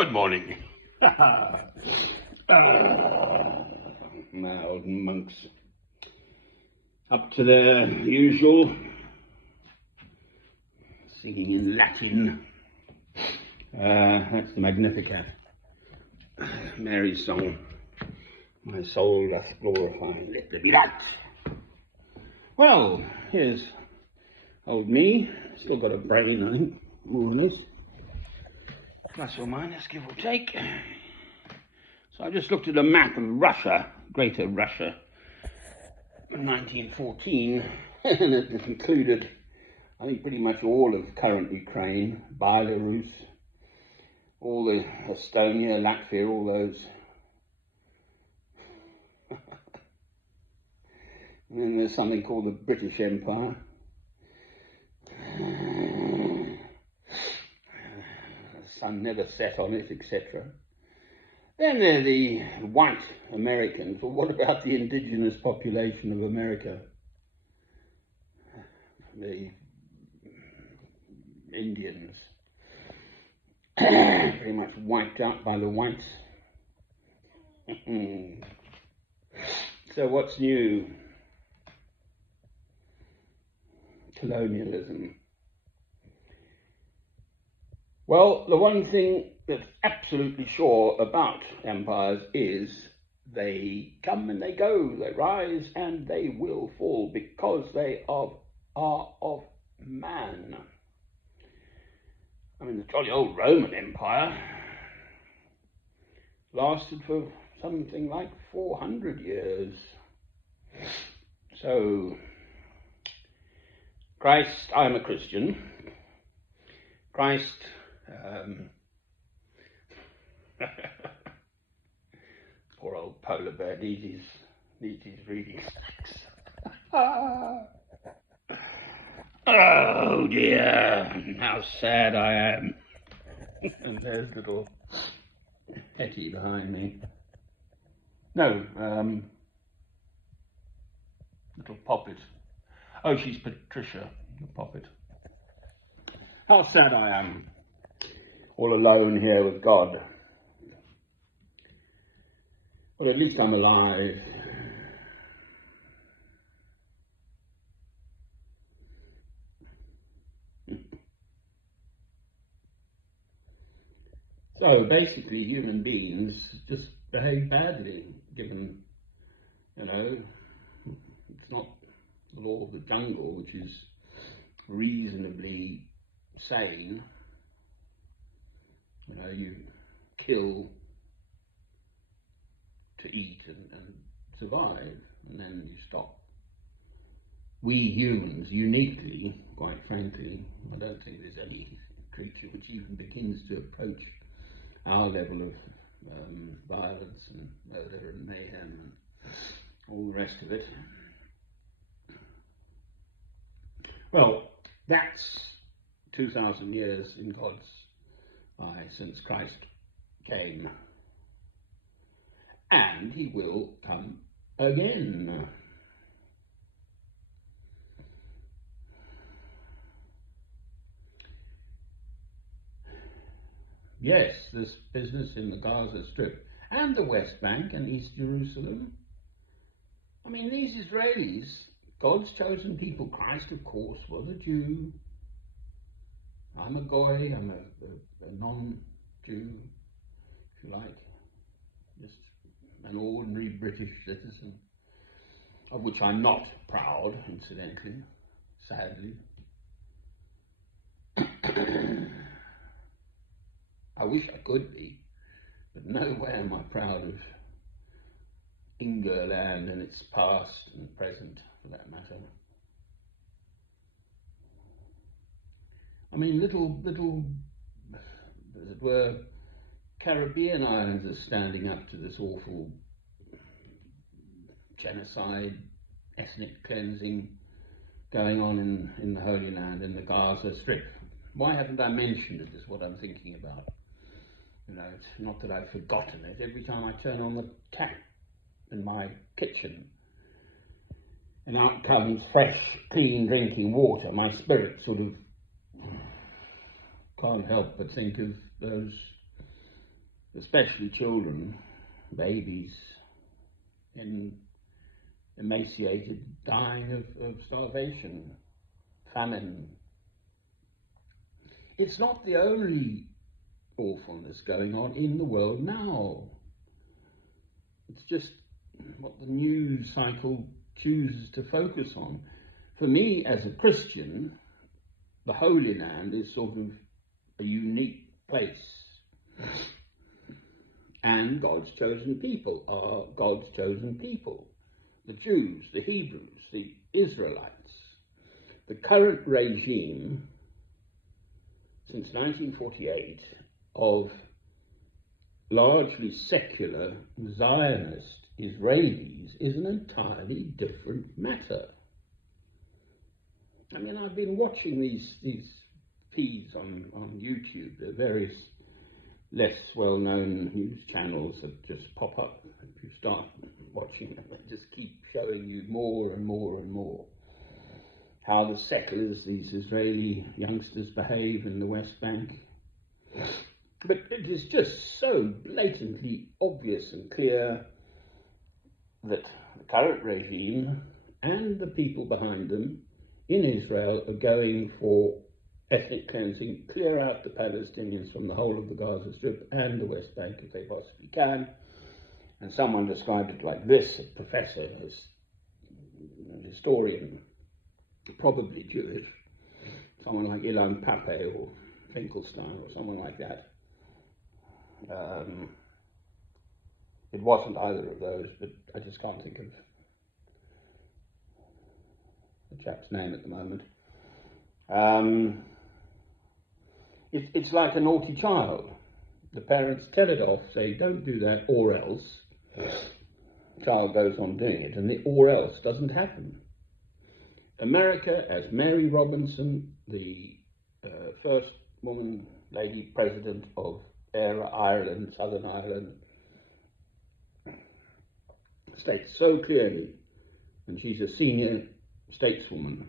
Good morning. My old monks, up to their usual, singing in Latin. That's the Magnificat, Mary's song. My soul doth glorify, let there be light. Well, here's old me, still got a brain, I think, more or less. Plus or minus, give or take. So I just looked at a map of Russia, Greater Russia, in 1914, and it included, I think, pretty much all of current Ukraine, Belarus, all the Estonia, Latvia, all those. And then there's something called the British Empire. The sun never set on it, etc. Then there are the white Americans. Well, what about the indigenous population of America? The Indians, pretty much wiped out by the whites. So what's new? Colonialism. Well, the one thing that's absolutely sure about empires is they come and they go, they rise and they will fall because they are of man. I mean, the jolly old Roman Empire lasted for something like 400 years. So, Christ, I'm a Christian. Christ, poor old polar bear needs his reading snacks. Oh dear, how sad I am. And there's little Hetty behind me. No, little Poppet. Oh, she's Patricia, the Poppet. How sad I am, all alone here with God. Well, at least I'm alive. So basically, human beings just behave badly, given, it's not the law of the jungle, which is reasonably sane. You kill to eat and survive, and then you stop. We humans, uniquely, quite frankly, I don't think there's any creature which even begins to approach our level of violence and murder and mayhem and all the rest of it. Well, that's 2,000 years in God's eye since Christ came. And he will come again. Yes, this business in the Gaza Strip and the West Bank and East Jerusalem. I mean, these Israelis, God's chosen people, Christ, of course, was a Jew. I'm a Goy, I'm a non-Jew, if you like, just an ordinary British citizen, of which I'm not proud, incidentally, sadly. I wish I could be, but nowhere am I proud of Ingerland and its past and present, for that matter. I mean, little, as it were, Caribbean islands are standing up to this awful genocide, ethnic cleansing going on in the Holy Land, in the Gaza Strip. Why haven't I mentioned it is what I'm thinking about. It's not that I've forgotten it. Every time I turn on the tap in my kitchen and out comes fresh, clean drinking water, my spirit sort of can't help but think of those especially children, babies, emaciated, dying of starvation, famine. It's not the only awfulness going on in the world now. It's just what the news cycle chooses to focus on. For me, as a Christian, the Holy Land is sort of a unique place. And God's chosen people are God's chosen people. The Jews, the Hebrews, the Israelites. The current regime, since 1948, of largely secular Zionist Israelis is an entirely different matter. I mean, I've been watching these feeds on YouTube. There are various less well-known news channels that just pop up. If you start watching them, they just keep showing you more and more and more how the settlers, these Israeli youngsters, behave in the West Bank. But it is just so blatantly obvious and clear that the current regime and the people behind them in Israel are going for ethnic cleansing, clear out the Palestinians from the whole of the Gaza Strip and the West Bank if they possibly can. And someone described it like this, a professor, a historian, probably Jewish, someone like Ilan Pappé or Finkelstein or someone like that. It wasn't either of those, but I just can't think of the chap's name at the moment. It's like a naughty child. The parents tell it off, say, don't do that, or else. The child goes on doing it, and the or else doesn't happen. America, as Mary Robinson, the first woman, lady president of Ireland, Southern Ireland, states so clearly, and she's a senior stateswoman,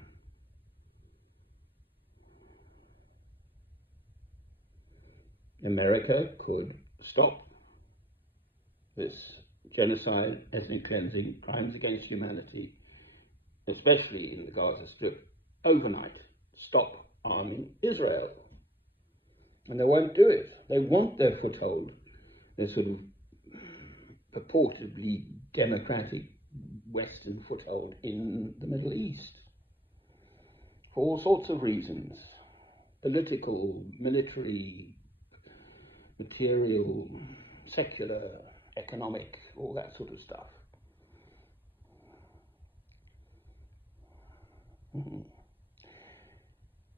America could stop this genocide, ethnic cleansing, crimes against humanity, especially in the Gaza Strip, overnight. Stop arming Israel. And they won't do it. They want their foothold, their sort of purportedly democratic Western foothold in the Middle East. For all sorts of reasons. Political, military, material, secular, economic, all that sort of stuff.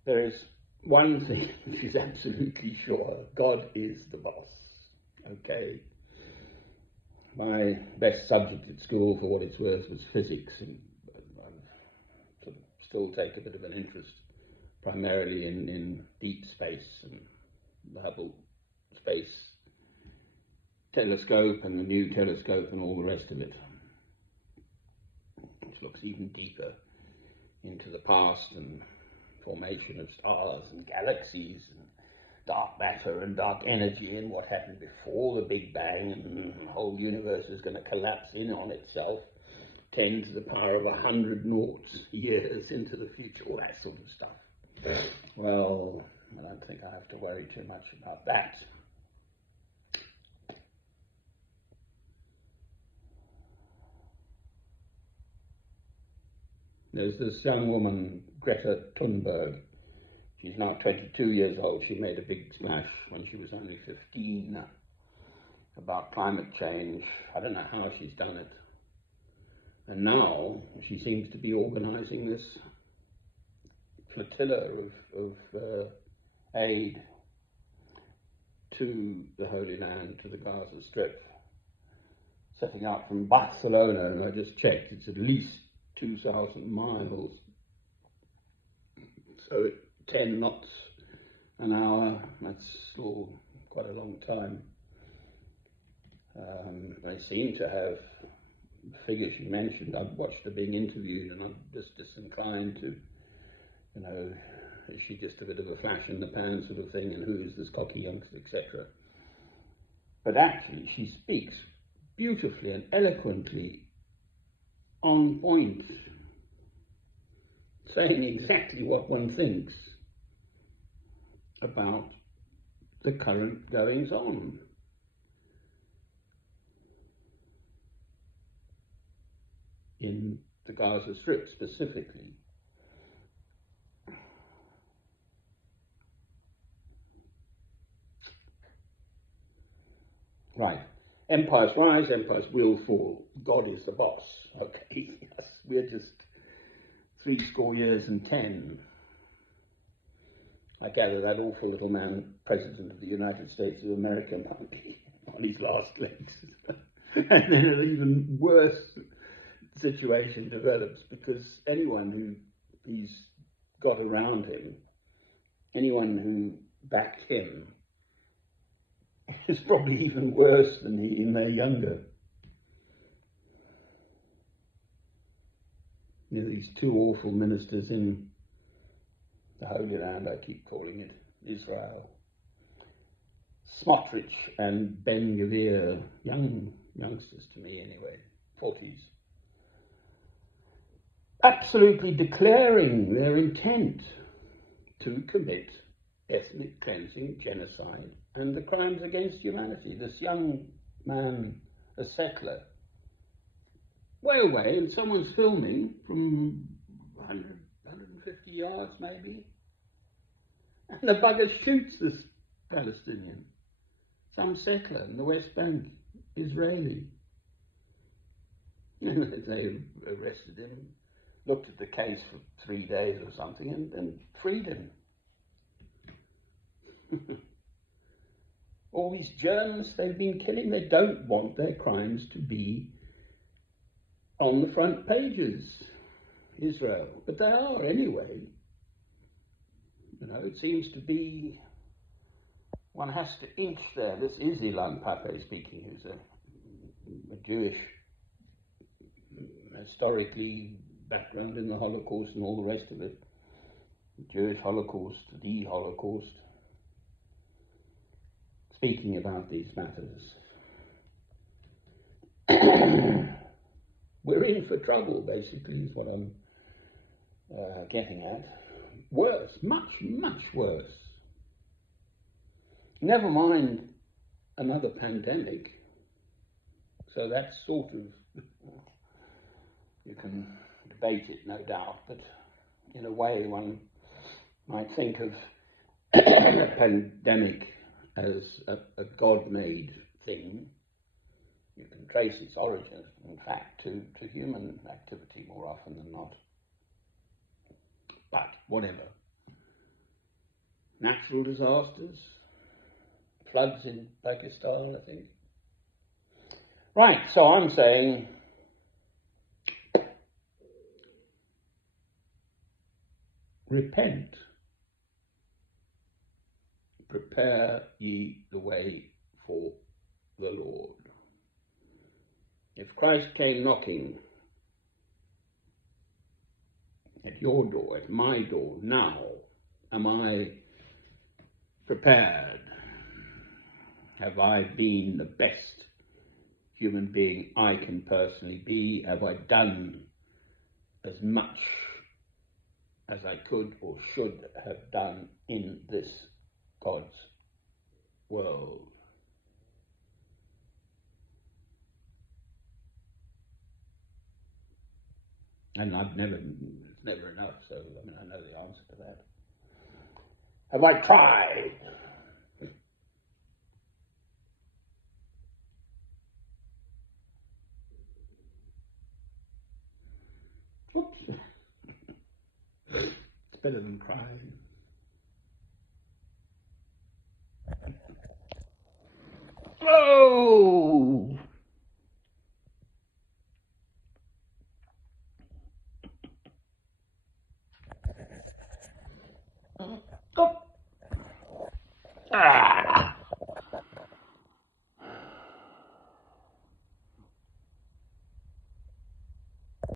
There is one thing which is absolutely sure: God is the boss. Okay? My best subject at school, for what it's worth, was physics, and I still take a bit of an interest primarily in deep space and the Hubble Space Telescope and the new telescope and all the rest of it, which looks even deeper into the past and formation of stars and galaxies and dark matter and dark energy and what happened before the Big Bang, and the whole universe is going to collapse in on itself 10 to the power of 100 noughts years into the future, all that sort of stuff. Well, I don't think I have to worry too much about that. There's this young woman, Greta Thunberg. She's now 22 years old. She made a big splash when she was only 15 about climate change. I don't know how she's done it. And now she seems to be organizing this flotilla of aid to the Holy Land, to the Gaza Strip, setting out from Barcelona, and I just checked, it's at least 2,000 miles. So 10 knots an hour, that's still quite a long time. They seem to have the figures you mentioned. I've watched her being interviewed, and I'm just disinclined to, is she just a bit of a flash in the pan sort of thing, and who is this cocky youngster, etc. But actually she speaks beautifully and eloquently, on point, saying exactly what one thinks about the current goings on. In the Gaza Strip specifically. Right. Empires rise, empires will fall. God is the boss. Okay, yes, we're just 70 years and 10. I gather that awful little man, President of the United States of America, might be on his last legs. And then an even worse situation develops, because anyone who he's got around him, anyone who backed him, is probably even worse than he, and they're younger. You know, these two awful ministers in the Holy Land, I keep calling it Israel, Smotrich and Ben-Gvir, youngsters to me anyway, 40s, absolutely declaring their intent to commit ethnic cleansing, genocide, and the crimes against humanity. This young man, a settler, way away, and someone's filming from 100, 150 yards maybe, and the bugger shoots this Palestinian, some settler in the West Bank, Israeli. They arrested him, looked at the case for 3 days or something, and freed him. All these journalists they've been killing, they don't want their crimes to be on the front pages, Israel, but they are anyway. You know, it seems to be, one has to inch there. This is Ilan Pappé speaking, who's a Jewish, historically background in the Holocaust and all the rest of it. Jewish Holocaust, the Holocaust, speaking about these matters. We're in for trouble, basically, is what I'm getting at. Worse, much, much worse. Never mind another pandemic. So that's sort of, you can debate it, no doubt, but in a way one might think of a pandemic as a God-made thing. You can trace its origins, in fact, to human activity more often than not. But whatever. Natural disasters, floods in Pakistan, I think. Right, so I'm saying repent. Prepare ye the way for the Lord. If Christ came knocking at your door, at my door, now, am I prepared? Have I been the best human being I can personally be? Have I done as much as I could or should have done in this God's world? And it's never enough, so I mean, I know the answer to that. Have I tried? Whoops. It's better than crying. Oh!